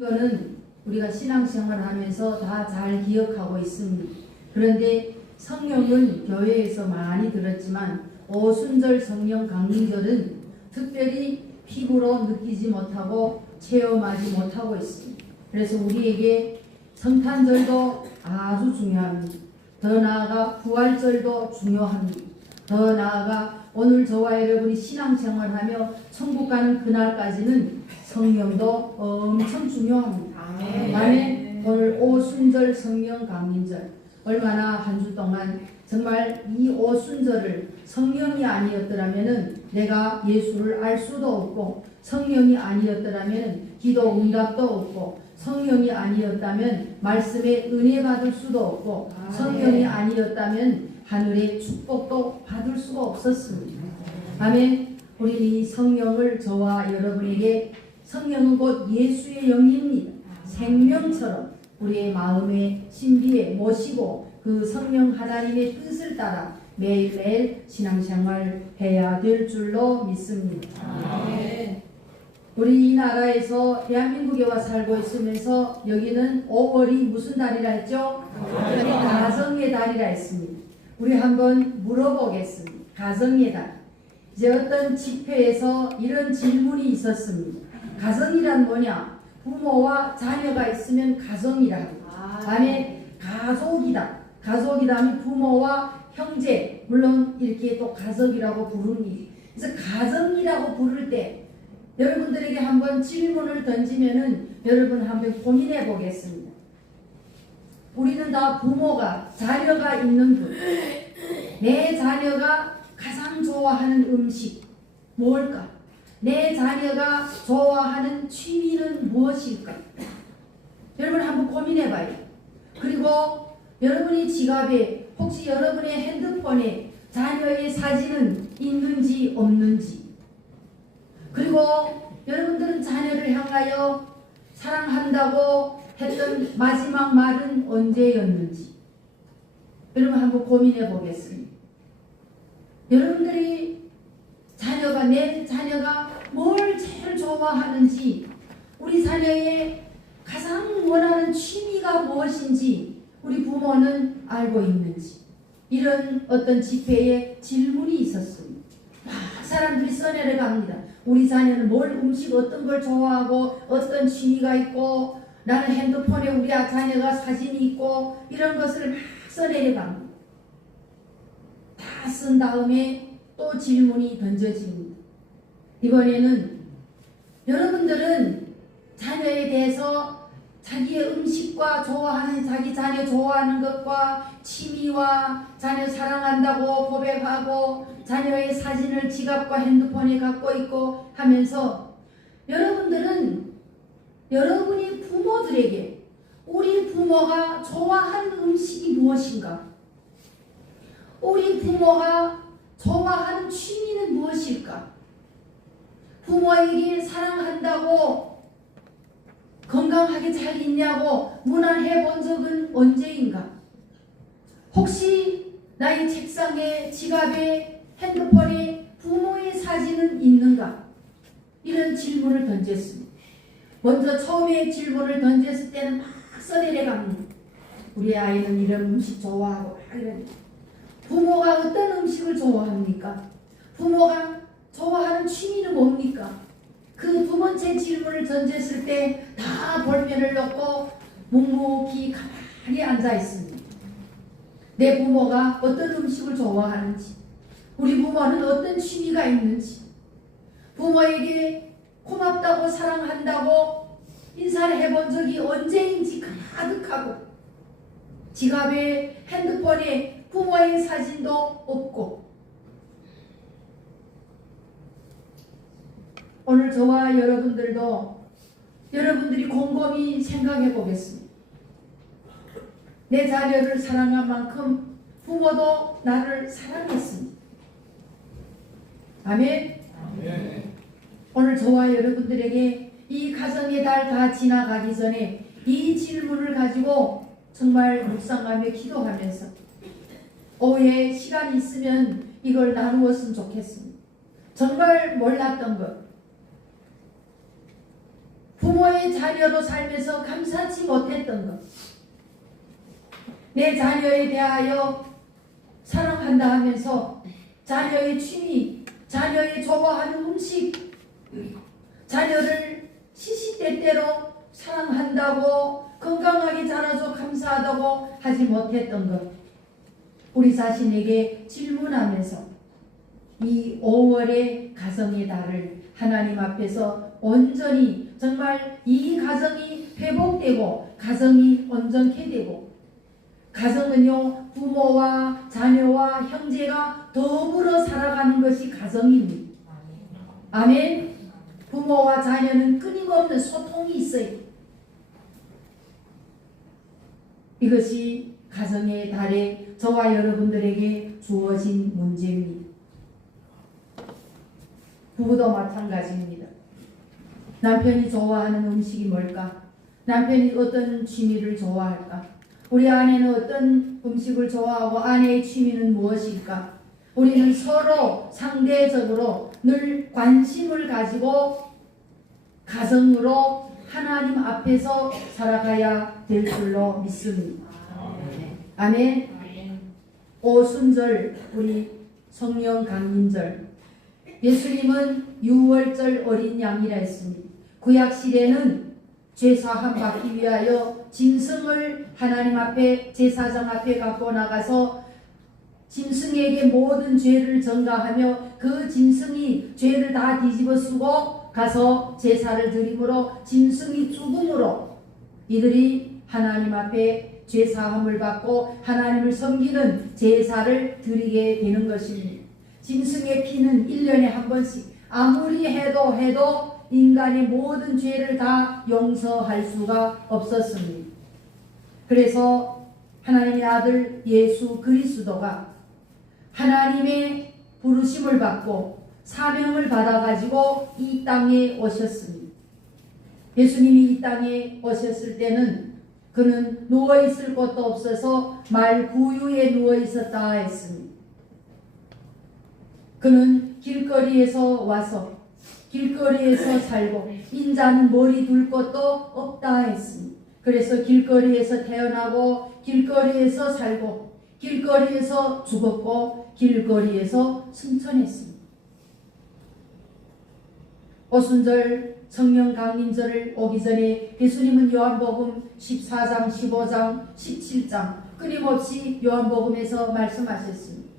이거는 우리가 신앙생활을 하면서 다 잘 기억하고 있습니다. 그런데 성령은 교회에서 많이 들었지만 오순절 성령 강림절은 특별히 피부로 느끼지 못하고 체험하지 못하고 있습니다. 그래서 우리에게 성탄절도 아주 중요합니다. 더 나아가 부활절도 중요합니다. 더 나아가 오늘 저와 여러분이 신앙생활하며 천국 가는 그날까지는 성령도 엄청 중요합니다. 아멘. 오늘 오순절 성령 강림절 얼마나 한 주 동안 정말 이 오순절을 성령이 아니었더라면 내가 예수를 알 수도 없고, 성령이 아니었더라면 기도 응답도 없고, 성령이 아니었다면 말씀에 은혜 받을 수도 없고, 성령이 아니었다면 하늘의 축복도 받을 수가 없었습니다. 아멘. 우리는 이 성령을 저와 여러분에게, 성령은 곧 예수의 영입니다. 생명처럼 우리의 마음의 신비에 모시고 그 성령 하나님의 뜻을 따라 매일매일 신앙생활 해야 될 줄로 믿습니다. 아멘. 우리 이 나라에서 대한민국에 와 살고 있으면서 여기는 5월이 무슨 달이라 했죠? 가정의 달이라 했습니다. 우리 한번 물어보겠습니다. 가정의 달. 이제 어떤 집회에서 이런 질문이 있었습니다. 가정이란 뭐냐? 부모와 자녀가 있으면 가정이라 합니다. 안에 가족이다. 가족이다 하면 부모와 형제, 물론 이렇게 또 가족이라고 부르니, 그래서 가정이라고 부를 때 여러분들에게 한번 질문을 던지면은 여러분 한번 고민해 보겠습니다. 우리는 다 부모가, 자녀가 있는 분. 내 자녀가 가장 좋아하는 음식 뭘까? 내 자녀가 좋아하는 취미는 무엇일까? 여러분 한번 고민해 봐요. 그리고 여러분의 지갑에, 혹시 여러분의 핸드폰에 자녀의 사진은 있는지 없는지, 그리고 여러분들은 자녀를 향하여 사랑한다고 했던 마지막 말은 언제였는지 여러분 한번 고민해 보겠습니다. 여러분들이 내 자녀가 뭘 제일 좋아하는지, 우리 자녀의 가장 원하는 취미가 무엇인지 우리 부모는 알고 있는지, 이런 어떤 집회에 질문이 있었습니다. 막 사람들이 써내려갑니다. 우리 자녀는 음식 어떤 걸 좋아하고 어떤 취미가 있고, 나는 핸드폰에 우리 자녀가 사진이 있고, 이런 것을 막 써내려갑니다. 다 쓴 다음에 또 질문이 던져집니다. 이번에는 여러분들은 자녀에 대해서 자기의 음식과 자기 자녀 좋아하는 것과 취미와 자녀 사랑한다고 고백하고 자녀의 사진을 지갑과 핸드폰에 갖고 있고 하면서, 여러분들은 여러분이 부모들에게 우리 부모가 좋아하는 음식이 무엇인가? 우리 부모가 좋아하는 취미는 무엇일까? 부모에게 사랑한다고 건강하게 잘 있냐고 문안해 본 적은 언제인가? 혹시 나의 책상에, 지갑에, 핸드폰에 부모의 사진은 있는가? 이런 질문을 던졌습니다. 먼저 처음에 질문을 던졌을 때는 막 써내려갑니다. 우리 아이는 이런 음식 좋아하고 이런. 부모가 어떤 음식을 좋아합니까? 부모가 좋아하는 취미는 뭡니까? 그 두 번째 질문을 던졌을 때 다 볼펜을 넣고 묵묵히 가만히 앉아 있습니다. 내 부모가 어떤 음식을 좋아하는지, 우리 부모는 어떤 취미가 있는지, 부모에게 고맙다고 사랑한다고 인사를 해본 적이 언제인지 가득하고, 지갑에, 핸드폰에 부모의 사진도 없고, 오늘 저와 여러분들이 곰곰이 생각해 보겠습니다. 내 자녀를 사랑한 만큼 부모도 나를 사랑했습니다. 아멘. 아멘. 오늘 저와 여러분들에게 이 가정의 달 다 지나가기 전에 이 질문을 가지고 정말 묵상하며 기도하면서 오후에 시간이 있으면 이걸 나누었으면 좋겠습니다. 정말 몰랐던 것, 부모의 자녀로 살면서 감사치 못했던 것, 내 자녀에 대하여 사랑한다 하면서 자녀의 취미, 자녀의 좋아하는 음식, 자녀를 시시때때로 사랑한다고 건강하게 자라서 감사하다고 하지 못했던 것, 우리 자신에게 질문하면서 이 5월의 가정의 달을 하나님 앞에서 온전히 정말 이 가정이 회복되고 가정이 온전케 되고, 가정은요 부모와 자녀와 형제가 더불어 살아가는 것이 가정입니다. 아멘. 부모와 자녀는 끊임없는 소통이 있어요. 이것이 가정의 달에 저와 여러분들에게 주어진 문제입니다. 부부도 마찬가지입니다. 남편이 좋아하는 음식이 뭘까? 남편이 어떤 취미를 좋아할까? 우리 아내는 어떤 음식을 좋아하고 아내의 취미는 무엇일까? 우리는 서로 상대적으로 늘 관심을 가지고 가정으로 하나님 앞에서 살아가야 될 줄로 믿습니다. 아멘. 오순절, 우리 성령 강림절, 예수님은 6월절 어린 양이라 했습니다. 구약 시대는 죄사함 받기 위하여 짐승을 하나님 앞에, 제사장 앞에 갖고 나가서 짐승에게 모든 죄를 전가하며 그 짐승이 죄를 다 뒤집어 쓰고 가서 제사를 드림으로 짐승이 죽음으로 이들이 하나님 앞에 죄사함을 받고 하나님을 섬기는 제사를 드리게 되는 것입니다. 짐승의 피는 1년에 한 번씩 아무리 해도 인간의 모든 죄를 다 용서할 수가 없었습니다. 그래서 하나님의 아들 예수 그리스도가 하나님의 부르심을 받고 사명을 받아가지고 이 땅에 오셨습니다. 예수님이 이 땅에 오셨을 때는 그는 누워있을 곳도 없어서 말구유에 누워있었다 했습니다. 그는 길거리에서 와서 길거리에서 살고 인자는 머리 둘 곳도 없다 했습니다. 그래서 길거리에서 태어나고 길거리에서 살고 길거리에서 죽었고 길거리에서 승천했습니다. 오순절 성령 강림절을 오기 전에 예수님은 요한복음 14장, 15장, 17장 끊임없이 요한복음에서 말씀하셨습니다.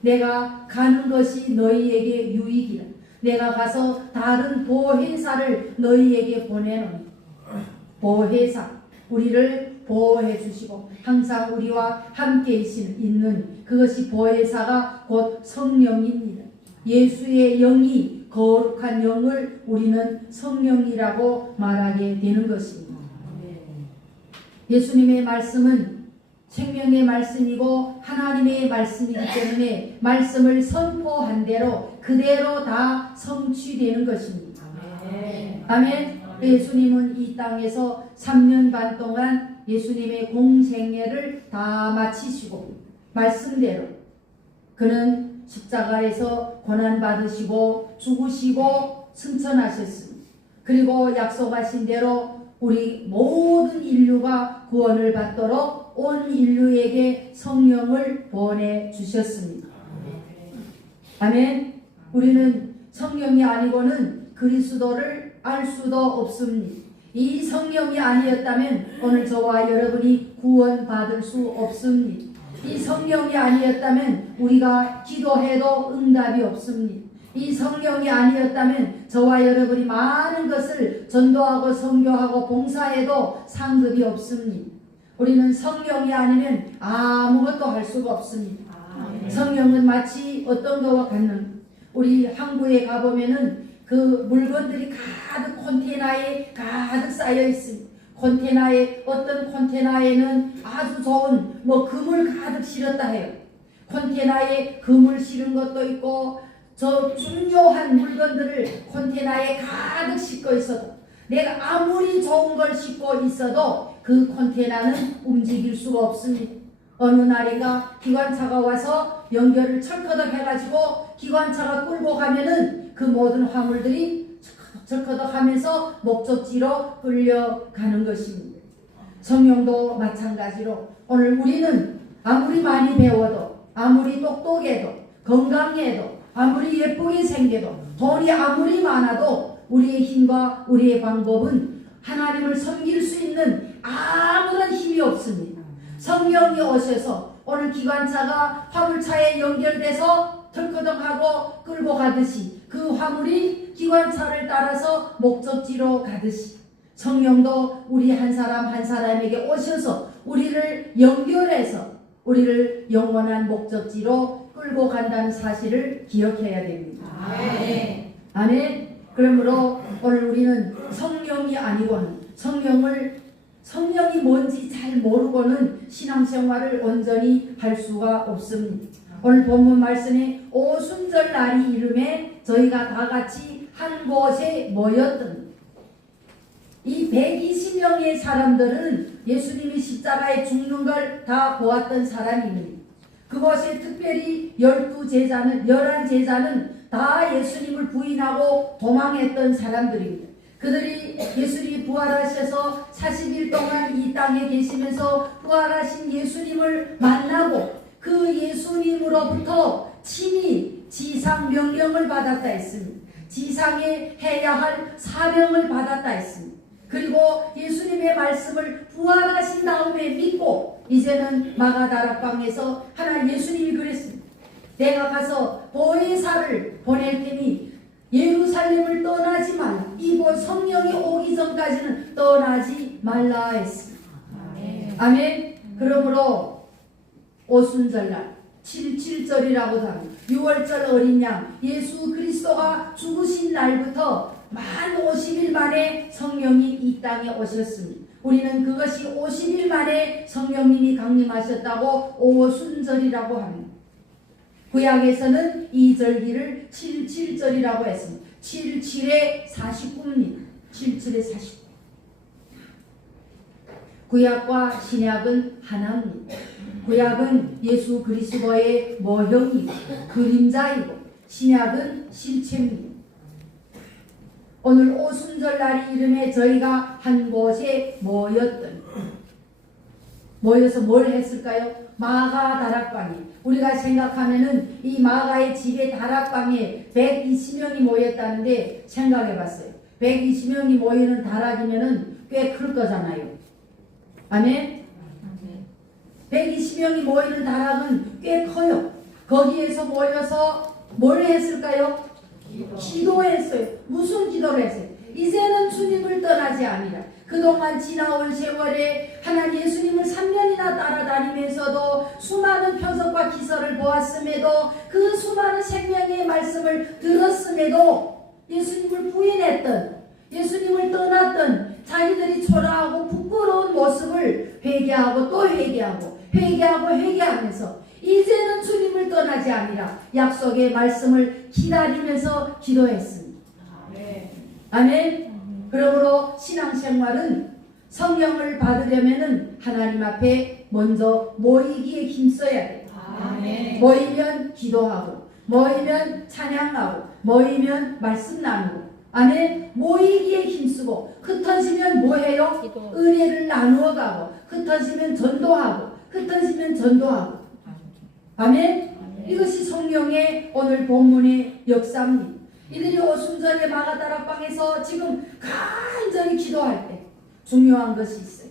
내가 가는 것이 너희에게 유익이라. 내가 가서 다른 보혜사를 너희에게 보내노니. 보혜사, 우리를 보호해 주시고 항상 우리와 함께 있는 그것이 보혜사가 곧 성령입니다. 예수의 영이, 거룩한 영을 우리는 성령이라고 말하게 되는 것입니다. 예수님의 말씀은 생명의 말씀이고 하나님의 말씀이기 때문에 말씀을 선포한 대로 그대로 다 성취되는 것입니다. 아멘. 예수님은 이 땅에서 3년 반 동안 예수님의 공생애를 다 마치시고 말씀대로 그는 십자가에서 고난받으시고 죽으시고 승천하셨습니다. 그리고 약속하신 대로 우리 모든 인류가 구원을 받도록 온 인류에게 성령을 보내주셨습니다. 아멘. 우리는 성령이 아니고는 그리스도를 알 수도 없습니다. 이 성령이 아니었다면 오늘 저와 여러분이 구원받을 수 없습니다. 이 성령이 아니었다면 우리가 기도해도 응답이 없습니다. 이 성령이 아니었다면 저와 여러분이 많은 것을 전도하고 선교하고 봉사해도 상급이 없습니다. 우리는 성령이 아니면 아무것도 할 수가 없습니다. 성령은 마치 어떤 것과 같는, 우리 항구에 가보면은 그 물건들이 가득 컨테이너에 가득 쌓여 있습니다. 어떤 컨테이너에는 아주 좋은 금을 가득 실었다 해요. 컨테이너에 금을 실은 것도 있고 저 중요한 물건들을 컨테이너에 가득 싣고 있어도, 내가 아무리 좋은 걸 싣고 있어도 그 컨테이너는 움직일 수가 없습니다. 어느 날인가 기관차가 와서 연결을 철커덕 해가지고 기관차가 끌고 가면은 그 모든 화물들이 철커덕 철커덕하면서 목적지로 끌려가는 것입니다. 성령도 마찬가지로 오늘 우리는 아무리 많이 배워도, 아무리 똑똑해도, 건강해도, 아무리 예쁘게 생겨도, 돈이 아무리 많아도 우리의 힘과 우리의 방법은 하나님을 섬길 수 있는 아무런 힘이 없습니다. 성령이 오셔서 오늘 기관차가 화물차에 연결돼서 털커덕하고 끌고 가듯이 그 화물이 기관차를 따라서 목적지로 가듯이 성령도 우리 한 사람 한 사람에게 오셔서 우리를 연결해서 우리를 영원한 목적지로 끌고 간다는 사실을 기억해야 됩니다. 아멘. 아멘. 그러므로 오늘 우리는 성령이 아니고는 성령이 뭔지 잘 모르고는 신앙생활을 온전히 할 수가 없습니다. 오늘 본문 말씀에 오순절 날이 이름에 저희가 다 같이 한 곳에 모였던 이 120명의 사람들은 예수님이 십자가에 죽는 걸 다 보았던 사람입니다. 그곳에 특별히 11제자는 다 예수님을 부인하고 도망했던 사람들입니다. 그들이 예수님이 부활하셔서 40일 동안 이 땅에 계시면서 부활하신 예수님을 만나고 그 예수님으로부터 친히 지상 명령을 받았다 했습니다. 지상에 해야 할 사명을 받았다 했습니다. 그리고 예수님의 말씀을 부활하신 다음에 믿고 이제는 마가다락방에서 하나 예수님이 그랬습니다. 내가 가서 보혜사를 보낼 테니 예루살렘을 떠나지 말라. 이곳 성령이 오기 전까지는 떠나지 말라 했습니다. 아멘. 그러므로 오순절날 7절이라고도 합니다. 6월절 어린 양 예수 그리스도가 죽으신 날부터 만 50일 만에 성령이 이 땅에 오셨습니다. 우리는 그것이 50일 만에 성령님이 강림하셨다고 오순절이라고 합니다. 구약에서는 이 절기를 77절이라고 했습니다. 77에 49입니다. 77에 49. 구약과 신약은 하나입니다. 구약은 예수 그리스도의 모형이고 그림자이고 신약은 실체입니다. 오늘 오순절 날이 이름에 저희가 한 곳에 모여서 뭘 했을까요? 마가 다락방에 우리가 생각하면은 이 마가의 집에 다락방에 120명이 모였다는데 생각해 봤어요. 120명이 모이는 다락이면은 꽤 클 거잖아요. 아멘? 120명이 모이는 다락은 꽤 커요. 거기에서 모여서 뭘 했을까요? 기도했어요. 무슨 기도를 했어요? 이제는 주님을 떠나지 아니라 그동안 지나올 세월에 하나님 예수님을 3년이나 따라다니면서도 수많은 표적과 기사를 보았음에도 그 수많은 생명의 말씀을 들었음에도 예수님을 부인했던 예수님을 떠났던 자기들이 초라하고 부끄러운 모습을 회개하고 또 회개하면서 이제는 주님을 떠나지 아니라 약속의 말씀을 기다리면서 기도했습니다. 아멘. 그러므로 신앙생활은 성령을 받으려면은 하나님 앞에 먼저 모이기에 힘써야 돼요. 모이면 기도하고 모이면 찬양하고 모이면 말씀 나누고 아멘. 모이기에 힘쓰고 흩어지면 뭐해요? 은혜를 나누어 가고 흩어지면 전도하고 아멘. 이것이 성령의 오늘 본문의 역사입니다. 이들이 오순절에 마가다락방에서 지금 간절히 기도할 때 중요한 것이 있어요.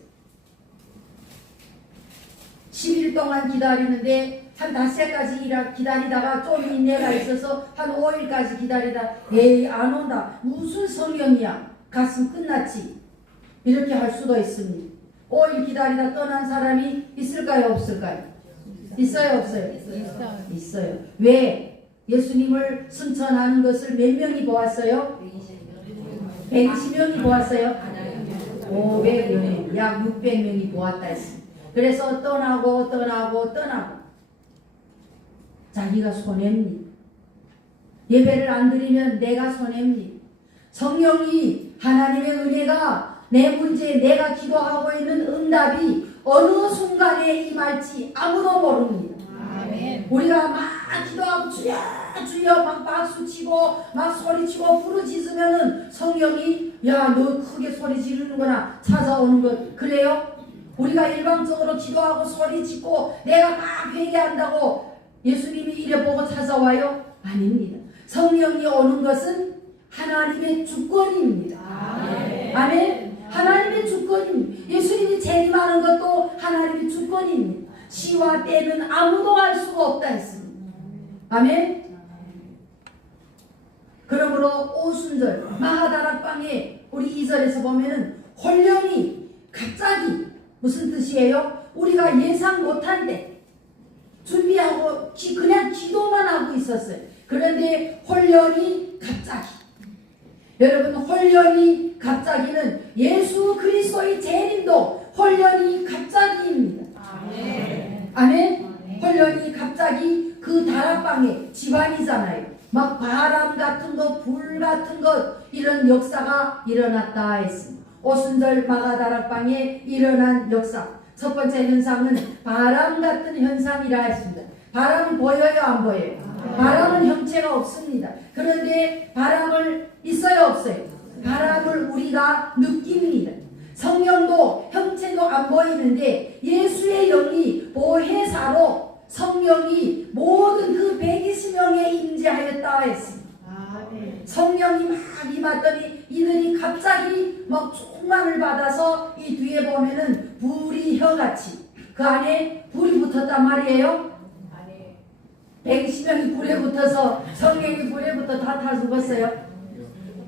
10일 동안 기다리는데 한 닷새까지 기다리다가 좀 인내가 있어서 한 5일까지 기다리다 에이 안 온다. 무슨 성령이야. 갔으면 끝났지. 이렇게 할 수도 있습니다. 5일 기다리다 떠난 사람이 있을까요? 없을까요? 있어요? 없어요? 있어요. 왜? 예수님을 승천하는 것을 몇 명이 보았어요? 120명이 보았어요? 500명, 약 600명이 보았다 했습니다. 그래서 떠나고 자기가 손해입니다. 예배를 안 드리면 내가 손해입니다. 성령이 하나님의 은혜가 내 문제에 내가 기도하고 있는 응답이 어느 순간에 임할지 아무도 모릅니다. 아멘. 우리가 막 기도하고 주여 주여 막 박수치고 막 소리치고 부르짖으면은 성령이 야 너 크게 소리 지르는구나 찾아오는 것 그래요? 우리가 일방적으로 기도하고 소리짓고 내가 막 회개한다고 예수님이 이래 보고 찾아와요? 아닙니다. 성령이 오는 것은 하나님의 주권입니다. 아멘. 하나님의 주권입니다. 예수님이 재림하는 것도 하나님의 주권입니다. 시와 때는 아무도 알 수가 없다 했습니다. 아멘. 그러므로 오순절 마하다락방에 우리 2절에서 보면은 혼련이 갑자기 무슨 뜻이에요? 우리가 예상 못한 때 준비하고 그냥 기도만 하고 있었어요. 그런데 혼련이 갑자기 여러분 혼련이 갑자기는 예수 그리스도의 재림도 혼련이 갑자기입니다. 아멘. 혼련이 갑자기 그 다락방에 집안이잖아요. 막 바람 같은 것, 불 같은 것 이런 역사가 일어났다 했습니다. 오순절 마가다락방에 일어난 역사. 첫 번째 현상은 바람 같은 현상이라 했습니다. 바람이 보여요, 안 보여요? 바람은 형체가 없습니다. 그런데 바람을 있어요, 없어요? 바람을 우리가 느낍니다. 성령도 형체도 안 보이는데 예수의 영이 보혜사로 성령이 모든 그 120명에 임재하였다 했습니다. 성령이 막 임하더니 이들이 갑자기 막 충만을 받아서 이 뒤에 보면은 불이 혀같이 그 안에 불이 붙었단 말이에요. 120명이 불에 붙어서 성령이 불에 붙어 다 죽었어요.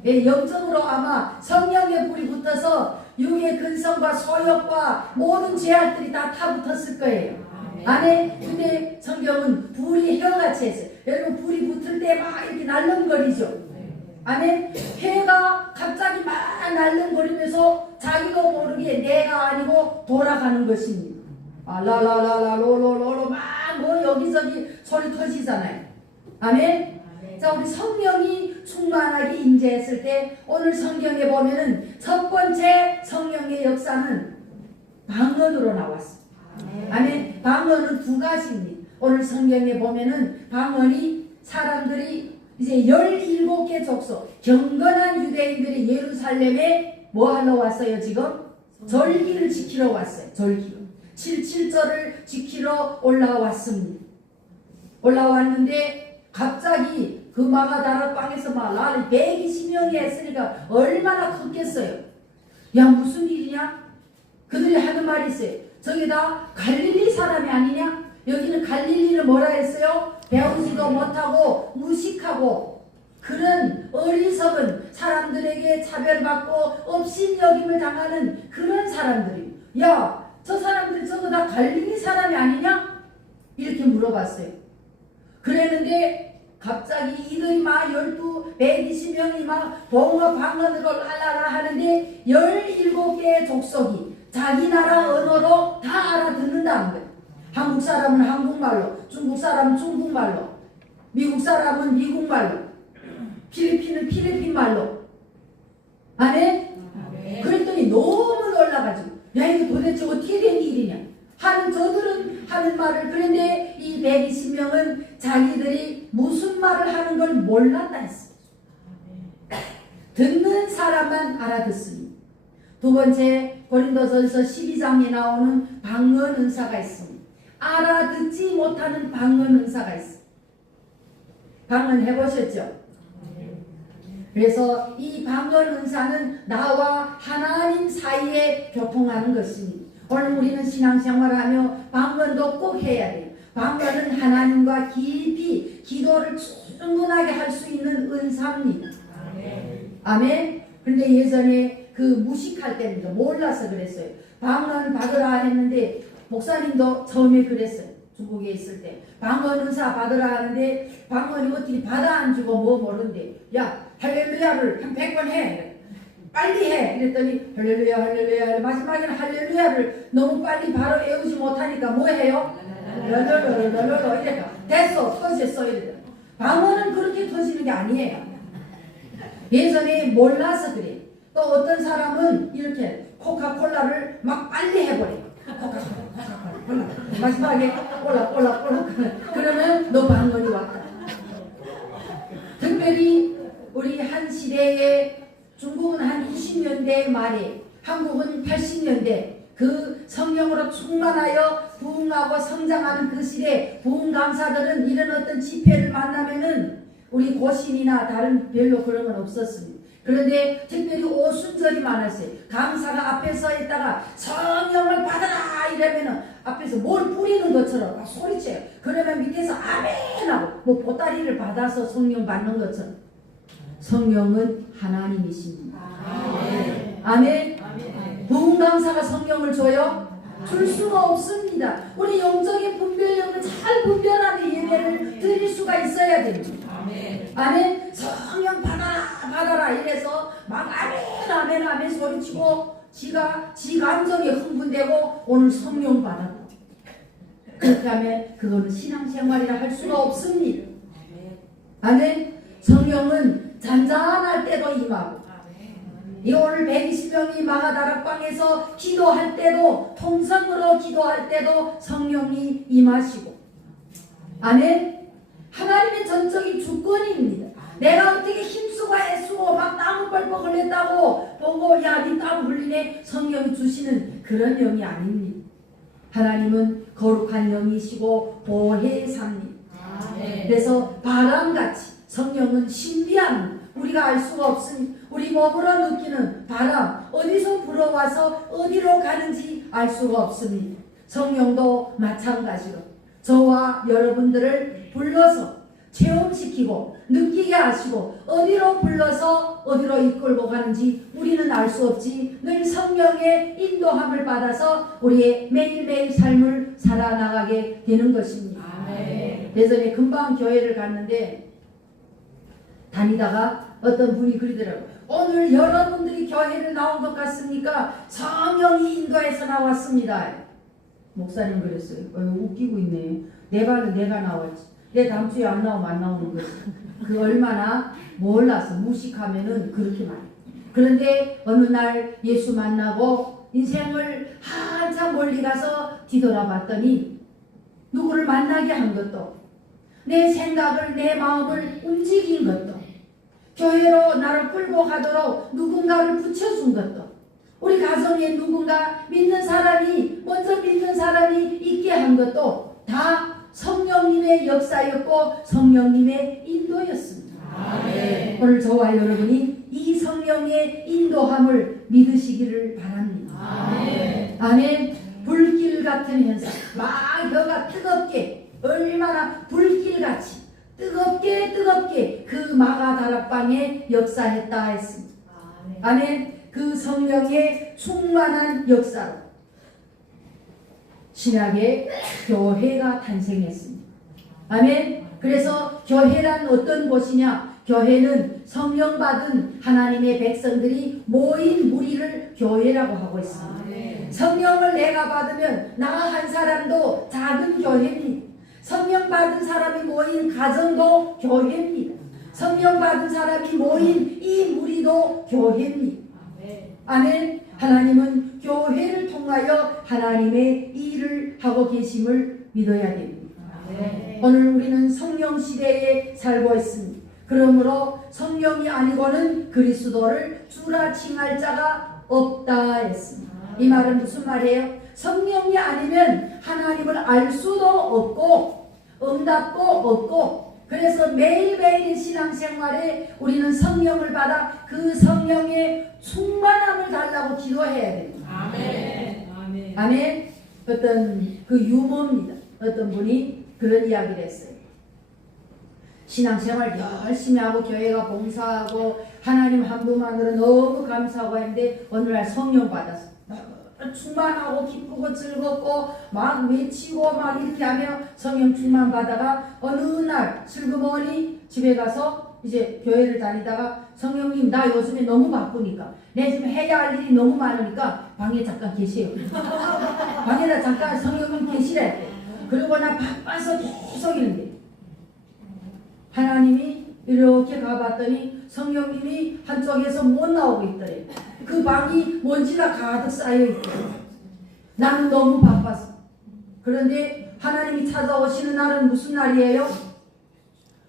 예, 영적으로 아마 성령의 불이 붙어서 육의 근성과 소욕과 모든 죄악들이 다 타붙었을 거예요. 안에 근데 성경은 불이 혀같이 했어요. 여러분 불이 붙을 때 막 이렇게 날름거리죠. 안에 해가 갑자기 막 날름거리면서 자기도 모르게 내가 아니고 돌아가는 것입니다. 라라라라 로로로로 막 뭐 여기저기 소리 터지잖아요. 아멘. 자, 우리 성령이 충만하게 임재했을 때 오늘 성경에 보면은 첫 번째 성령의 역사는 방언으로 나왔습니다. 아멘. 방언은 두 가지입니다. 오늘 성경에 보면은 방언이 사람들이 이제 17개 족속 경건한 유대인들이 예루살렘에 뭐 하러 왔어요 지금? 절기를 지키러 왔어요. 절기로 77절을 지키러 올라왔습니다. 올라왔는데 갑자기 그 마가다락방에서 막 나를 120명이 했으니까 얼마나 컸겠어요. 야 무슨 일이냐? 그들이 하는 말이 있어요. 저기 다 갈릴리 사람이 아니냐? 여기는 갈릴리는 뭐라 했어요? 배우지도 못하고 무식하고 그런 어리석은 사람들에게 차별받고 업신여김을 당하는 그런 사람들이 야 저 사람들 저거 다 갈릴리 사람이 아니냐? 이렇게 물어봤어요. 그랬는데 갑자기 이들이 막 120명이 막 봉화 방언으로 랄라라 하는데 17개의 족속이 자기 나라 언어로 다 알아듣는다는 거예요. 한국 사람은 한국말로, 중국 사람은 중국말로, 미국 사람은 미국말로, 필리핀은 필리핀말로. 아멘? 그랬더니 너무 놀라가지고 야 이거 도대체 어떻게 된 일이냐 하는 저들은 하는 말을 그런데 이 120명은 자기들이 무슨 말을 하는 걸 몰랐다 했어요. 듣는 사람만 알아듣습니다. 두 번째 고린도전서 12장에 나오는 방언 은사가 있습니다. 알아듣지 못하는 방언 은사가 있습니다. 방언 해보셨죠? 그래서 이 방언 은사는 나와 하나님 사이에 교통하는 것입니다. 오늘 우리는 신앙생활을 하며 방언도 꼭 해야 돼요. 방언은 하나님과 깊이 기도를 충분하게 할 수 있는 은사입니다. 아멘. 그런데 예전에 그 무식할 때입니다. 몰라서 그랬어요. 방언 받으라 했는데 목사님도 처음에 그랬어요. 중국에 있을 때 방언 은사 받으라 하는데 방언이 어떻게 받아 안 주고 뭐 모르는데 야 할렐루야를 한 100번 해 빨리 해 이랬더니 할렐루야 할렐루야 마지막에는 할렐루야를 너무 빨리 바로 외우지 못하니까 뭐 해요? 럴럴럴럴럴 이래가 됐어 터졌어 이래가 방언은 그렇게 터지는 게 아니에요. 예전에 몰라서 그래. 또 어떤 사람은 이렇게 코카콜라를 막 빨리 해버려. 코카콜라 마지막에 꼴라 그러면 너 방언이 왔다. 특별히 우리 한 시대에 중국은 한 90년대 말에 한국은 80년대 그 성령으로 충만하여 부흥하고 성장하는 그 시대 부흥 강사들은 이런 어떤 집회를 만나면은 우리 고신이나 다른 별로 그런 건 없었습니다. 그런데 특별히 오순절이 많았어요. 강사가 앞에 서 있다가 성령을 받아라 이러면은 앞에서 뭘 뿌리는 것처럼 막 소리쳐요. 그러면 밑에서 아멘 하고 뭐 보따리를 받아서 성령 받는 것처럼. 성령은 하나님이십니다. 아멘. 아멘. 부흥 강사가 성령을 줘요? 줄 수가 없습니다. 우리 영적인 분별력을 잘 분별하는 예배를 드릴 수가 있어야 됩니다. 아멘. 성령 받아라 이래서 막 아멘 소리치고 지 감정에 흥분되고 오늘 성령 받았고 그렇게 하면 그거는 신앙생활이라 할 수가 없습니다. 아멘. 성령은 잔잔할 때도 임하고 이 오늘 120명이 마가다락방에서 기도할 때도 통성으로 기도할 때도 성령이 임하시고 아멘. 하나님의 전적인 주권입니다. 내가 어떻게 힘쓰고 애쓰고 막 땀을 뻘뻘 흘렸다고 보고 야 니 땀 흘리네 성령이 주시는 그런 영이 아닙니다. 하나님은 거룩한 영이시고 보혜사입니다. 그래서 바람같이 성령은 신비한 우리가 알 수가 없으니 우리 몸으로 느끼는 바람 어디서 불어와서 어디로 가는지 알 수가 없습니다. 성령도 마찬가지로 저와 여러분들을 불러서 체험시키고 느끼게 하시고 어디로 불러서 어디로 이끌고 가는지 우리는 알 수 없지 늘 성령의 인도함을 받아서 우리의 매일매일 삶을 살아나가게 되는 것입니다. 예전에 금방 교회를 갔는데 다니다가 어떤 분이 그러더라고요. 오늘 여러분들이 교회를 나온 것 같습니까? 성령이 인도해서 나왔습니다. 목사님 그랬어요. 웃기고 있네. 내 발은 내가 나왔지. 내 다음 주에 안 나오면 안 나오는 거지. 그 얼마나 몰라서 무식하면은 그렇게 말해. 그런데 어느 날 예수 만나고 인생을 한참 멀리 가서 뒤돌아봤더니 누구를 만나게 한 것도 내 생각을 내 마음을 움직인 것도 교회로 나를 끌고 가도록 누군가를 붙여준 것도 우리 가정에 누군가 믿는 사람이 먼저 믿는 사람이 있게 한 것도 다 성령님의 역사였고 성령님의 인도였습니다. 아멘. 오늘 저와 여러분이 이 성령의 인도함을 믿으시기를 바랍니다. 아멘. 아멘. 불길 같은 현상 막 혀가 뜨겁게 얼마나 불길같이 뜨겁게 그 마가다락방에 역사했다 했습니다. 아멘. 그 성령의 충만한 역사로 신약의 교회가 탄생했습니다. 아멘. 그래서 교회란 어떤 곳이냐? 교회는 성령 받은 하나님의 백성들이 모인 무리를 교회라고 하고 있습니다. 성령을 내가 받으면 나 한 사람도 작은 교회입니다. 성령 받은 사람이 모인 가정도 교회입니다. 성령 받은 사람이 모인 이 무리도 교회입니다. 아멘. 하나님은 교회를 통하여 하나님의 일을 하고 계심을 믿어야 됩니다. 오늘 우리는 성령 시대에 살고 있습니다. 그러므로 성령이 아니고는 그리스도를 주라 칭할 자가 없다 했습니다. 이 말은 무슨 말이에요? 성령이 아니면 하나님을 알 수도 없고 응답도 없고 그래서 매일매일 신앙생활에 우리는 성령을 받아 그 성령의 충만함을 달라고 기도해야 됩니다. 아멘. 아멘. 아멘. 어떤 그 유머입니다. 어떤 분이 그런 이야기를 했어요. 신앙생활 열심히 하고 교회가 봉사하고 하나님 한 분만으로 너무 감사하고 했는데 어느 날 성령 받았어. 충만하고 기쁘고 즐겁고 막 외치고 막 이렇게 하며 성령 충만 받다가 어느 날 슬그머니 집에 가서 이제 교회를 다니다가 성령님 나 요즘에 너무 바쁘니까 내 지금 해야 할 일이 너무 많으니까 방에 잠깐 계세요. 방에다 잠깐 성령님 계시래. 그리고 나 바빠서 계속 이런데 하나님이 이렇게 가봤더니 성령님이 한쪽에서 못 나오고 있더래. 그 방이 먼지가 가득 쌓여 있더래. 나는 너무 바빠서. 그런데 하나님이 찾아오시는 날은 무슨 날이에요?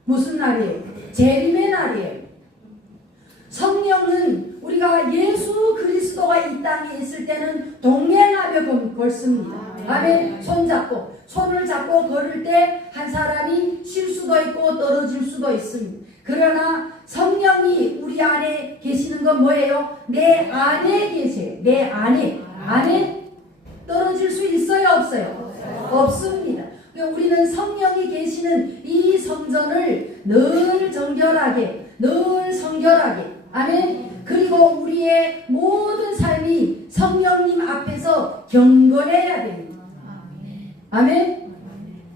무슨 날이에요? 재림의 날이에요. 성령은 우리가 예수 그리스도가 이 땅에 있을 때는 동행하며 걸습니다. 아멘. 손을 잡고 걸을 때 한 사람이 쉴 수도 있고 떨어질 수도 있습니다. 그러나 성령이 우리 안에 계시는 건 뭐예요? 내 안에 계세요. 내 안에 떨어질 수 있어요? 없어요? 없습니다. 우리는 성령이 계시는 이 성전을 늘 정결하게, 늘 성결하게, 아멘. 그리고 우리의 모든 삶이 성령님 앞에서 경건해야 됩니다. 아멘.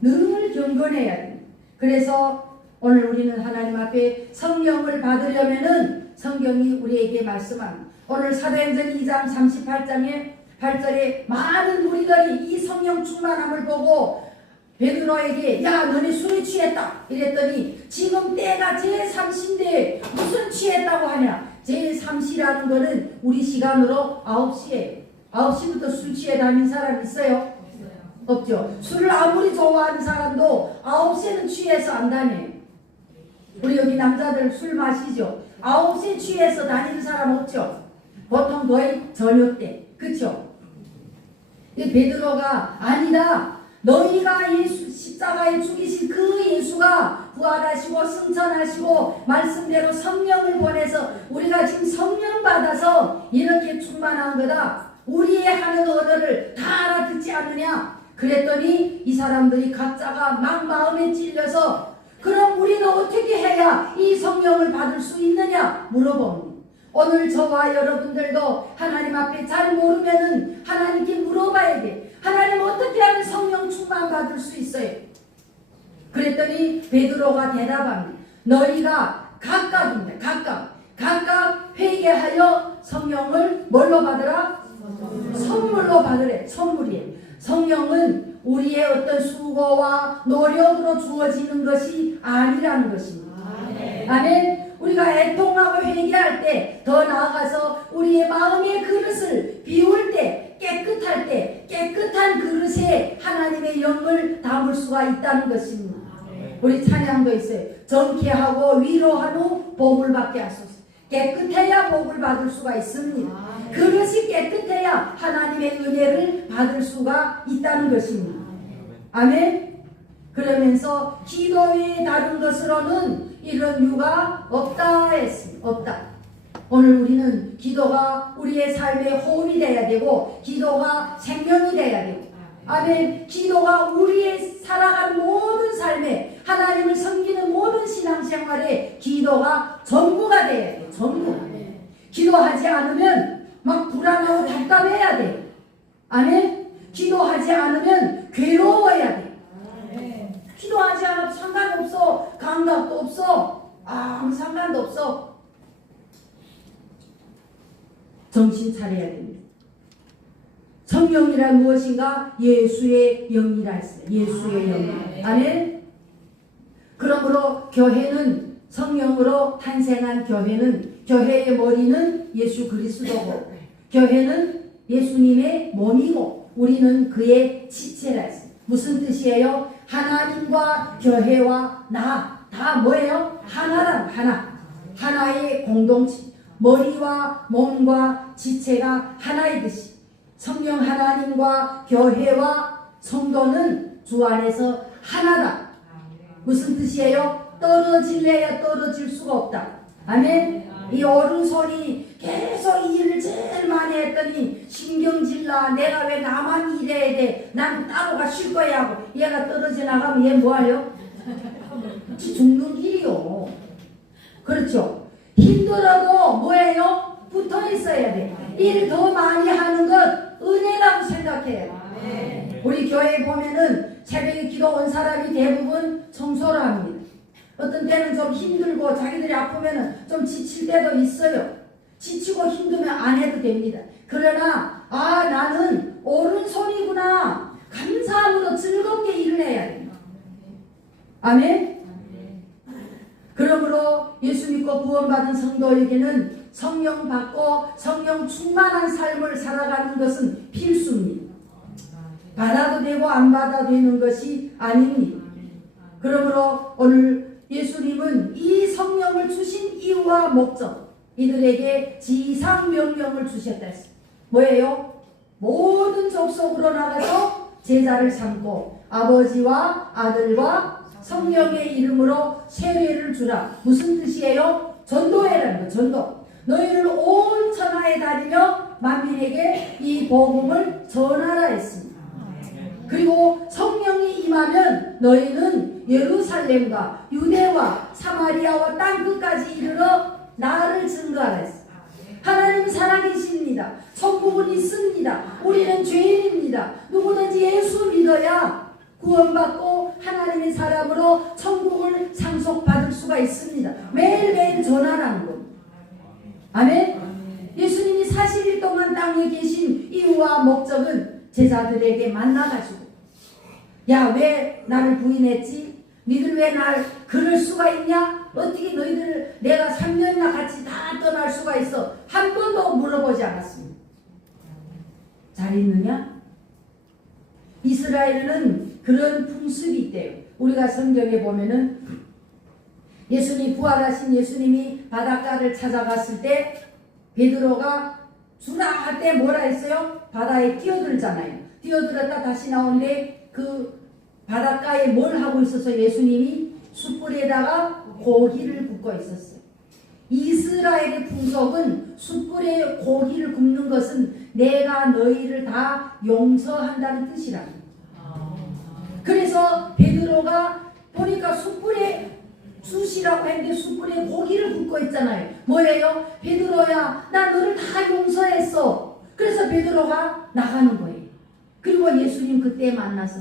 늘 경건해야 됩니다. 그래서 오늘 우리는 하나님 앞에 성령을 받으려면은 성경이 우리에게 말씀합니다. 오늘 사도행전 2장 38장에 8절에 많은 무리들이 이 성령 충만함을 보고 베드로에게 야 너네 술에 취했다 이랬더니 지금 때가 제3시인데 무슨 취했다고 하냐. 제3시라는 거는 우리 시간으로 9시에 9시부터 술 취해 다닌 사람 있어요? 없죠. 술을 아무리 좋아하는 사람도 9시에는 취해서 안 다녀요. 우리 여기 남자들 술 마시죠. 9시에 취해서 다니는 사람 없죠. 보통 거의 저녁 때. 그렇죠? 베드로가 아니다. 너희가 예수 십자가에 죽이신 그 예수가 부활하시고 승천하시고 말씀대로 성령을 보내서 우리가 지금 성령 받아서 이렇게 충만한 거다. 우리의 하는 언어를 다 알아듣지 않느냐. 그랬더니 이 사람들이 각자가 막 마음에 찔려서 그럼 우리는 어떻게 해야 이 성령을 받을 수 있느냐 물어봅니다. 오늘 저와 여러분들도 하나님 앞에 잘 모르면은 하나님께 물어봐야 돼. 하나님 어떻게 하면 성령 충만 받을 수 있어요? 그랬더니 베드로가 대답합니다. 너희가 각각입니다. 각각 회개하여 성령을 뭘로 받으라? 선물로 받으래. 선물이에요. 성령은 우리의 어떤 수고와 노력으로 주어지는 것이 아니라는 것입니다. 아멘. 우리가 애통하고 회개할 때 더 나아가서 우리의 마음의 그릇을 비울 때 깨끗할 때 깨끗한 그릇에 하나님의 영을 담을 수가 있다는 것입니다. 우리 찬양도 있어요. 정케하고 위로한 후 복을 받게 하소서. 깨끗해야 복을 받을 수가 있습니다. 그릇이 깨끗해야 하나님의 은혜를 받을 수가 있다는 것입니다. 아멘. 그러면서 기도 외에 다른 것으로는 이런 이유가 없다 했습니다. 없다. 오늘 우리는 기도가 우리의 삶의 호흡이 되어야 되고 기도가 생명이 되어야 되고 아멘. 기도가 우리의 살아가는 모든 삶에 하나님을 섬기는 모든 신앙생활에 기도가 전부가 되어야 돼. 전부. 기도하지 않으면 막 불안하고 답답해야 돼. 아멘. 기도하지 않으면 괴로워야 돼. 기도하지 않아도 상관없어. 감각도 없어. 아무 상관도 없어. 정신 차려야 됩니다. 성령이란 무엇인가? 예수의 영이라 했어요. 예수의 영. 아멘. 그러므로 교회는 성령으로 탄생한 교회의 머리는 예수 그리스도고 교회는 예수님의 몸이고 우리는 그의 지체라 했어요. 무슨 뜻이에요? 하나님과 교회와 다 뭐예요? 하나의 공동체. 머리와 몸과 지체가 하나이듯이 성령 하나님과 교회와 성도는 주 안에서 하나다. 무슨 뜻이에요? 떨어질래야 떨어질 수가 없다. 아멘. 이 오른손이 계속 이 일을 제일 많이 했더니 신경질나. 내가 왜 나만 일해야 돼? 난 따로가 쉴 거야 하고 얘가 떨어져 나가면 얘 뭐하요? 죽는 길이요. 그렇죠. 힘들어도 뭐예요? 붙어 있어야 돼. 일 더 많이 하는 것 은혜라고 생각해요. 우리 교회에 보면은 새벽에 기도 온 사람이 대부분 청소를 합니다. 어떤 때는 좀 힘들고 자기들이 아프면은 좀 지칠 때도 있어요. 지치고 힘들면 안 해도 됩니다. 그러나 나는 오른손이구나. 감사함으로 즐겁게 일을 해야 됩니다. 아멘. 그러므로 예수 믿고 구원받은 성도에게는 성령 받고 성령 충만한 삶을 살아가는 것은 필수입니다. 받아도 되고 되고 안 받아 되는 것이 아닙니다. 그러므로 오늘 예수님은 이 성령을 주신 이유와 목적, 이들에게 지상 명령을 주셨다 했습니다. 뭐예요? 모든 족속으로 나가서 제자를 삼고 아버지와 아들과 성령의 이름으로 세례를 주라. 무슨 뜻이에요? 전도해라는 거. 전도. 너희를 온 천하에 다니며 만민에게 이 복음을 전하라 했습니다. 그리고 성령이 임하면 너희는 예루살렘과 유대와 사마리아와 땅끝까지 이르러 나를 증거하라 했습니다. 하나님은 살아계십니다. 천국은 있습니다. 우리는 죄인입니다. 누구든지 예수 믿어야 구원받고 하나님의 사람으로 천국을 상속받을 수가 있습니다. 매일매일 전하라는 겁니다. 아멘. 예수님이 40일 동안 땅에 계신 이유와 목적은 제자들에게 만나가지고, 야, 왜 나를 부인했지? 니들 왜 날 그럴 수가 있냐? 어떻게 너희들 내가 3년이나 같이 다 떠날 수가 있어? 한 번도 물어보지 않았습니다. 잘 있느냐? 이스라엘은 그런 풍습이 있대요. 우리가 성경에 보면은 예수님, 부활하신 예수님이 바닷가를 찾아갔을 때 베드로가 주라 할 때 뭐라 했어요? 바다에 뛰어들잖아요. 뛰어들었다 다시 나오는데 그 바닷가에 뭘 하고 있어서 예수님이 숯불에다가 고기를 굽고 있었어요. 이스라엘의 풍속은 숯불에 고기를 굽는 것은 내가 너희를 다 용서한다는 뜻이랍니다. 그래서 베드로가 보니까 숯불에 숯이라고 했는데 숯불에 고기를 굽고 있잖아요. 뭐예요? 베드로야, 나 너를 다 용서했어. 그래서 베드로가 나가는 거예요. 그리고 예수님 그때 만나서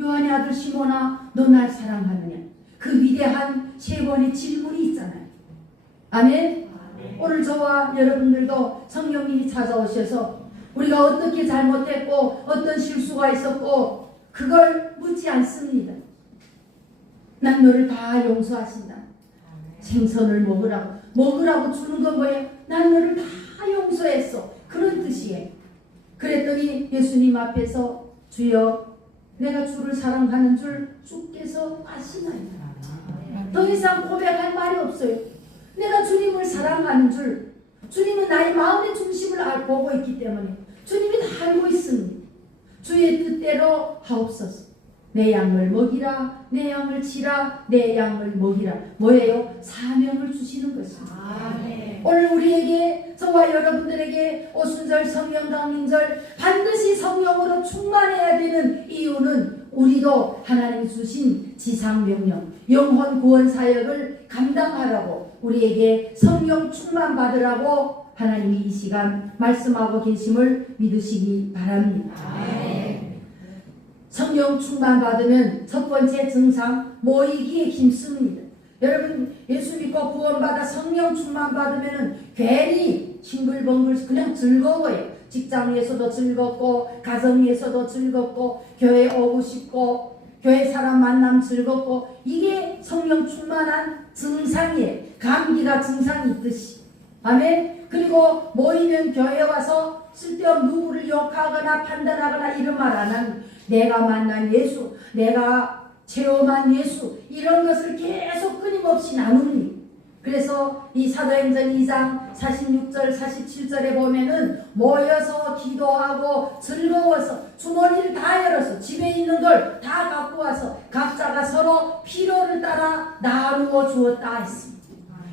요한의 아들 시몬아, 너 날 사랑하느냐? 그 위대한 세 번의 질문이 있잖아요. 아멘? 오늘 저와 여러분들도 성령님이 찾아오셔서 우리가 어떻게 잘못했고 어떤 실수가 있었고 그걸 묻지 않습니다. 난 너를 다 용서하신다. 생선을 먹으라고 주는 건 뭐예요? 난 너를 다 용서했어. 그런 뜻이에요. 그랬더니 예수님 앞에서 주여, 내가 주를 사랑하는 줄 주께서 아시나이다. 더 이상 고백할 말이 없어요. 내가 주님을 사랑하는 줄, 주님은 나의 마음의 중심을 보고 있기 때문에 주님이 다 알고 있습니다. 주의 뜻대로 하옵소서. 내 양을 먹이라, 내 양을 치라, 내 양을 먹이라. 뭐예요? 사명을 주시는 것입니다. 오늘 우리에게, 저와 여러분들에게 오순절 성령 강림절 반드시 성령으로 충만해야 되는 이유는 우리도 하나님이 주신 지상명령, 영혼 구원 사역을 감당하라고 우리에게 성령 충만 받으라고 하나님이 이 시간 말씀하고 계심을 믿으시기 바랍니다. 성령 충만 받으면 첫 번째 증상, 모이기에 힘씁니다. 여러분, 예수 믿고 구원받아 성령 충만 받으면 괜히 싱글벙글 그냥 즐거워요. 직장에서도 즐겁고, 가정에서도 즐겁고, 교회 오고 싶고, 교회 사람 만남 즐겁고, 이게 성령 충만한 증상이에요. 감기가 증상이 있듯이. 아멘. 그리고 모이면 교회 와서 쓸데없는 누구를 욕하거나 판단하거나 이런 말 안 하는, 내가 만난 예수, 내가 체험한 예수, 이런 것을 계속 끊임없이 나눕니다. 그래서 이 사도행전 2장 46절 47절에 보면은 모여서 기도하고 즐거워서 주머니를 다 열어서 집에 있는 걸 다 갖고 와서 각자가 서로 필요를 따라 나누어 주었다 했습니다.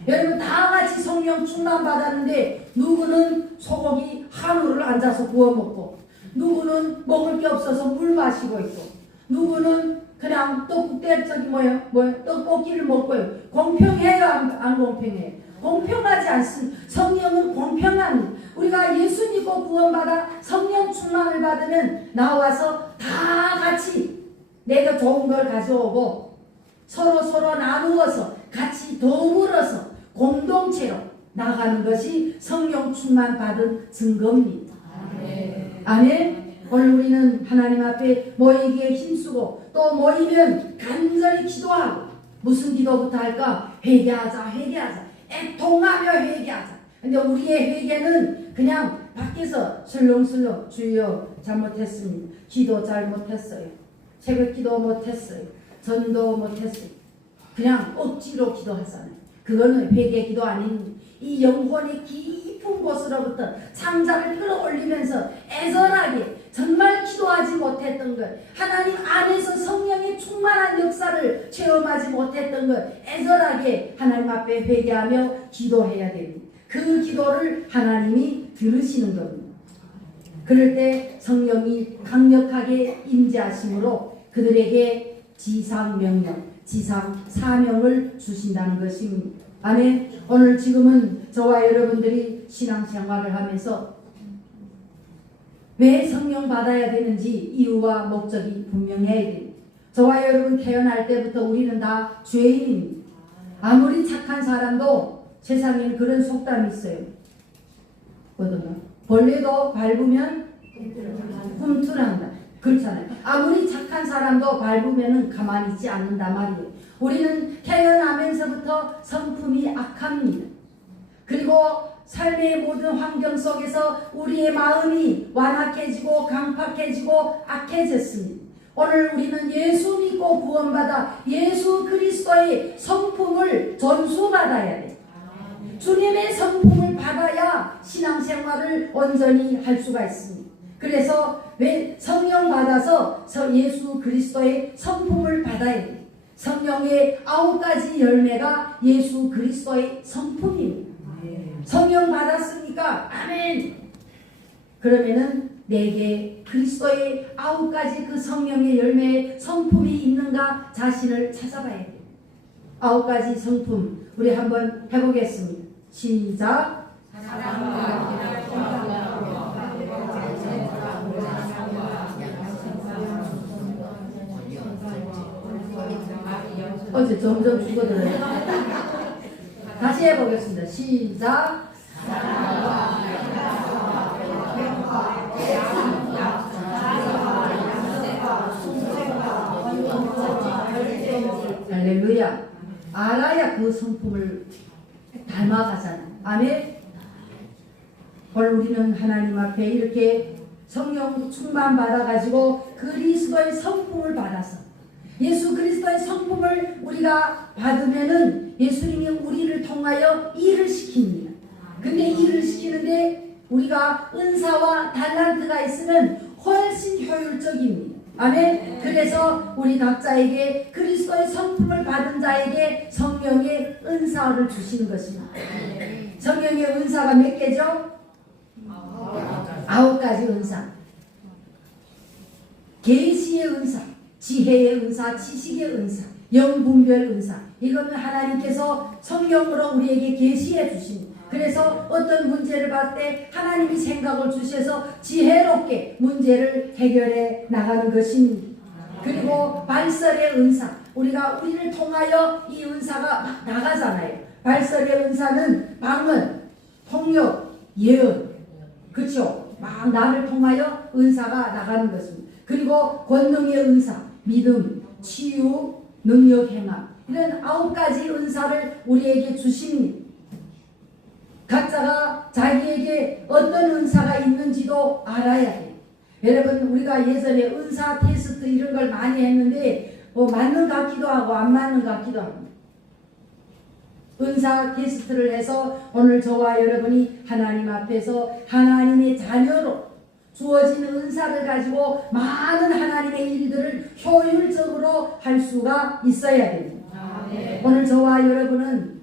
여러분, 다 같이 성령 충만 받았는데 누구는 소고기 한우를 앉아서 구워 먹고, 누구는 먹을 게 없어서 물 마시고 있고, 누구는 그냥 떡볶이를 먹고요. 공평해요? 안 공평해요? 공평하지 않습니다. 성령은 공평합니다. 우리가 예수 믿고 구원받아 성령 충만을 받으면 나와서 다 같이 내가 좋은 걸 가져오고 서로 나누어서 같이 더불어서 공동체로 나가는 것이 성령 충만 받은 증거입니다. 아멘. 오늘 우리는 하나님 앞에 모이기에 힘쓰고, 또 모이면 간절히 기도하고, 무슨 기도부터 할까? 회개하자. 애통하며 회개하자. 근데 우리의 회개는 그냥 밖에서 술렁술렁 주여 잘못했습니다. 기도 잘못했어요. 새벽 기도 못했어요. 전도 못했어요. 그냥 억지로 기도하잖아요. 그거는 회개 기도 아닌 이 영혼의 깊은 곳으로부터 창자를 끌어올리면서 애절하게 정말 기도하지 못했던 것, 하나님 안에서 성령의 충만한 역사를 체험하지 못했던 것, 애절하게 하나님 앞에 회개하며 기도해야 됩니다. 그 기도를 하나님이 들으시는 겁니다. 그럴 때 성령이 강력하게 임재하심으로 그들에게 지상명령, 지상 사명을 주신다는 것입니다. 아멘. 오늘 지금은 저와 여러분들이 신앙생활을 하면서 왜 성령 받아야 되는지 이유와 목적이 분명해야 됩니다. 저와 여러분 태어날 때부터 우리는 다 죄인입니다. 아무리 착한 사람도 세상에는 그런 속담이 있어요. 뭐든가 벌레도 밟으면 꿈틀한다. 그렇잖아요. 아무리 착한 사람도 밟으면 가만히 있지 않는단 말이에요. 우리는 태어나면서부터 성품이 악합니다. 그리고 삶의 모든 환경 속에서 우리의 마음이 완악해지고 강팍해지고 악해졌습니다. 오늘 우리는 예수 믿고 구원받아 예수 그리스도의 성품을 전수받아야 돼요. 주님의 성품을 받아야 신앙생활을 온전히 할 수가 있습니다. 그래서 왜 성령 받아서 예수 그리스도의 성품을 받아야 돼요. 성령의 9가지 열매가 예수 그리스도의 성품입니다. 성령 받았습니까? 아멘. 그러면은 내게 그리스도의 9가지 그 성령의 열매의 성품이 있는가 자신을 찾아봐야 돼요. 9가지 성품 우리 한번 해보겠습니다. 시작. 어제 점점 죽어들어요. 다시 해보겠습니다. 시작. 할렐루야. 알아야 그 성품을 닮아가잖아. 아멘. 오늘 우리는 하나님 앞에 이렇게 성령 충만 받아가지고 그리스도의 성품을 받아서 예수 그리스도의 성품을 우리가 받으면은 예수님이 우리를 통하여 일을 시킵니다. 근데 일을 시키는데 우리가 은사와 달란트가 있으면 훨씬 효율적입니다. 아멘. 그래서 우리 각자에게 그리스도의 성품을 받은 자에게 성령의 은사를 주시는 것입니다. 성령의 은사가 몇 개죠? 9가지 은사. 계시의 은사, 지혜의 은사, 지식의 은사, 영분별 은사. 이거는 하나님께서 성령으로 우리에게 계시해 주십니다. 그래서 어떤 문제를 봤을 때 하나님이 생각을 주셔서 지혜롭게 문제를 해결해 나가는 것입니다. 그리고 발설의 은사. 우리를 통하여 이 은사가 막 나가잖아요. 발설의 은사는 방언, 통역, 예언. 그렇죠? 막 나를 통하여 은사가 나가는 것입니다. 그리고 권능의 은사, 믿음, 치유, 능력 행함. 이런 9가지 은사를 우리에게 주십니다. 각자가 자기에게 어떤 은사가 있는지도 알아야 돼요. 여러분 우리가 예전에 은사 테스트 이런 걸 많이 했는데 맞는 것 같기도 하고 안 맞는 것 같기도 합니다. 은사 테스트를 해서 오늘 저와 여러분이 하나님 앞에서 하나님의 자녀로 주어진 은사를 가지고 많은 하나님의 일들을 효율적으로 할 수가 있어야 됩니다. 오늘 저와 여러분은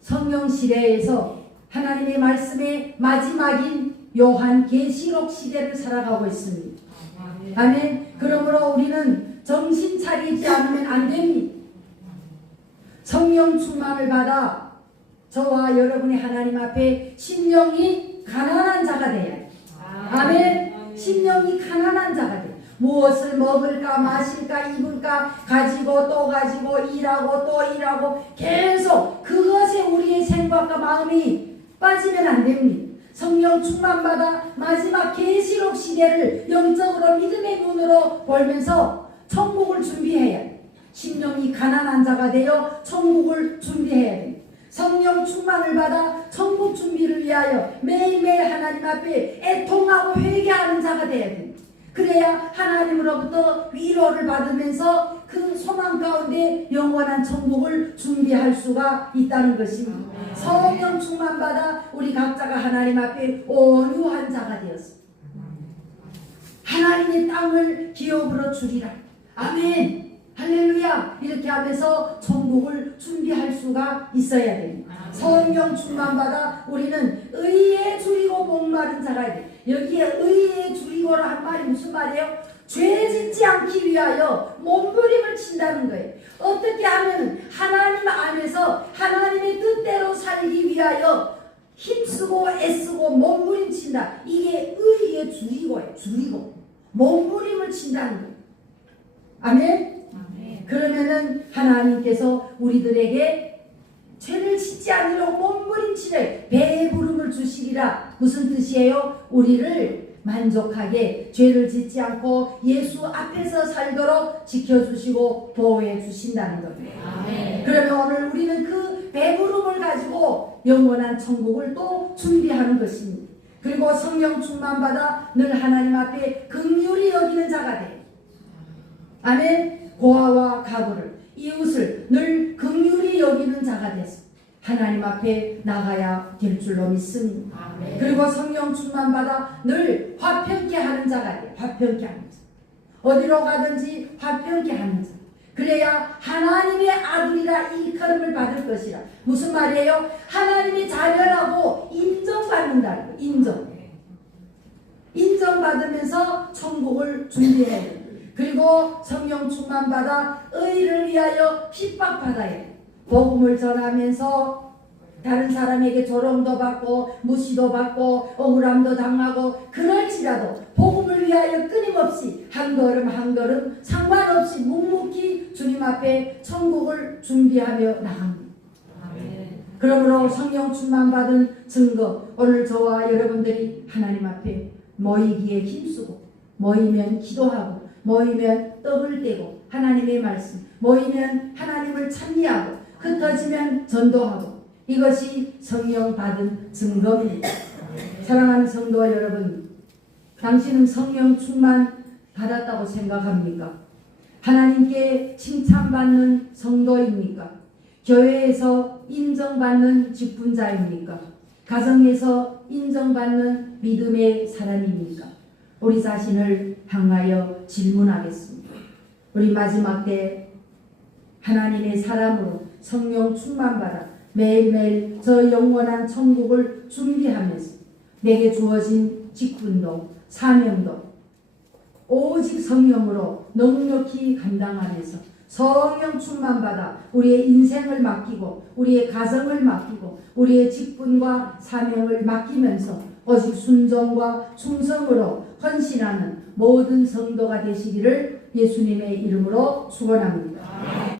성령 시대에서 하나님의 말씀의 마지막인 요한 계시록 시대를 살아가고 있습니다. 아멘. 그러므로 우리는 정신 차리지 않으면 안 됩니다. 성령 충만을 받아 저와 여러분이 하나님 앞에 심령이 가난한 자가 돼야 해요. 아멘. 심령이 가난한 자가 돼. 무엇을 먹을까 마실까 입을까 가지고 또 가지고 일하고 또 일하고 계속 그것에 우리의 생각과 마음이 빠지면 안 됩니다. 성령 충만받아 마지막 계시록 시대를 영적으로 믿음의 눈으로 보면서 천국을 준비해야 돼. 심령이 가난한 자가 되어 천국을 준비해야 돼. 성령 충만을 받아 천국 준비를 위하여 매일매일 하나님 앞에 애통하고 회개하는 자가 되어야 됩니다. 그래야 하나님으로부터 위로를 받으면서 그 소망 가운데 영원한 천국을 준비할 수가 있다는 것입니다. 성령 충만 받아 우리 각자가 하나님 앞에 온유한 자가 되었습니다. 하나님의 땅을 기업으로 주리라. 아멘. 할렐루야. 이렇게 하면서 천국을 준비할 수가 있어야 됩니다. 성령 충만 받아 우리는 의에 줄이고 목마른 자가 돼. 여기에 의에 줄이고라 한 말이 무슨 말이에요? 죄 짓지 않기 위하여 몸부림을 친다는 거예요. 어떻게 하면 하나님 안에서 하나님의 뜻대로 살기 위하여 힘쓰고 애쓰고 몸부림친다. 이게 의에 줄이고예요. 줄이고 몸부림을 친다는 거예요. 아멘. 그러면은 하나님께서 우리들에게 죄를 짓지 않으려고 몸부림치되 배부름을 주시리라. 무슨 뜻이에요? 우리를 만족하게 죄를 짓지 않고 예수 앞에서 살도록 지켜주시고 보호해 주신다는 거예요. 그러면 오늘 우리는 그 배부름을 가지고 영원한 천국을 또 준비하는 것입니다. 그리고 성령 충만 받아 늘 하나님 앞에 긍휼히 여기는 자가 돼요. 아멘. 고아와 가부를 이웃을 늘 긍휼히 여기는 자가 돼서 하나님 앞에 나가야 될 줄로 믿습니다. 아멘. 그리고 성령 충만 받아 늘 화평케 하는 자가 돼요. 화평케 하는 자. 어디로 가든지 화평케 하는 자. 그래야 하나님의 아들이라 일컬음을 받을 것이라. 무슨 말이에요? 하나님이 자녀라고 인정받는다는 거예요. 인정받으면서 천국을 준비해야 돼요. 그리고 성령 충만 받아 의를 위하여 핍박받아야 돼요. 복음을 전하면서 다른 사람에게 조롱도 받고 무시도 받고 억울함도 당하고 그럴지라도 복음을 위하여 끊임없이 한 걸음 한 걸음 상관없이 묵묵히 주님 앞에 천국을 준비하며 나갑니다. 그러므로 성령 충만 받은 증거, 오늘 저와 여러분들이 하나님 앞에 모이기에 힘쓰고 모이면 기도하고 모이면 떡을 떼고 하나님의 말씀, 모이면 하나님을 찬미하고 흩어지면 전도하고, 이것이 성령 받은 증거입니다. 사랑하는 성도 여러분, 당신은 성령 충만 받았다고 생각합니까? 하나님께 칭찬받는 성도입니까? 교회에서 인정받는 직분자입니까? 가정에서 인정받는 믿음의 사람입니까? 우리 자신을 향하여 질문하겠습니다. 우리 마지막 때 하나님의 사람으로 성령 충만받아 매일매일 저 영원한 천국을 준비하면서 내게 주어진 직분도 사명도 오직 성령으로 넉넉히 감당하면서 성령 충만받아 우리의 인생을 맡기고 우리의 가정을 맡기고 우리의 직분과 사명을 맡기면서 오직 순종과 충성으로 헌신하는 모든 성도가 되시기를 예수님의 이름으로 축원합니다.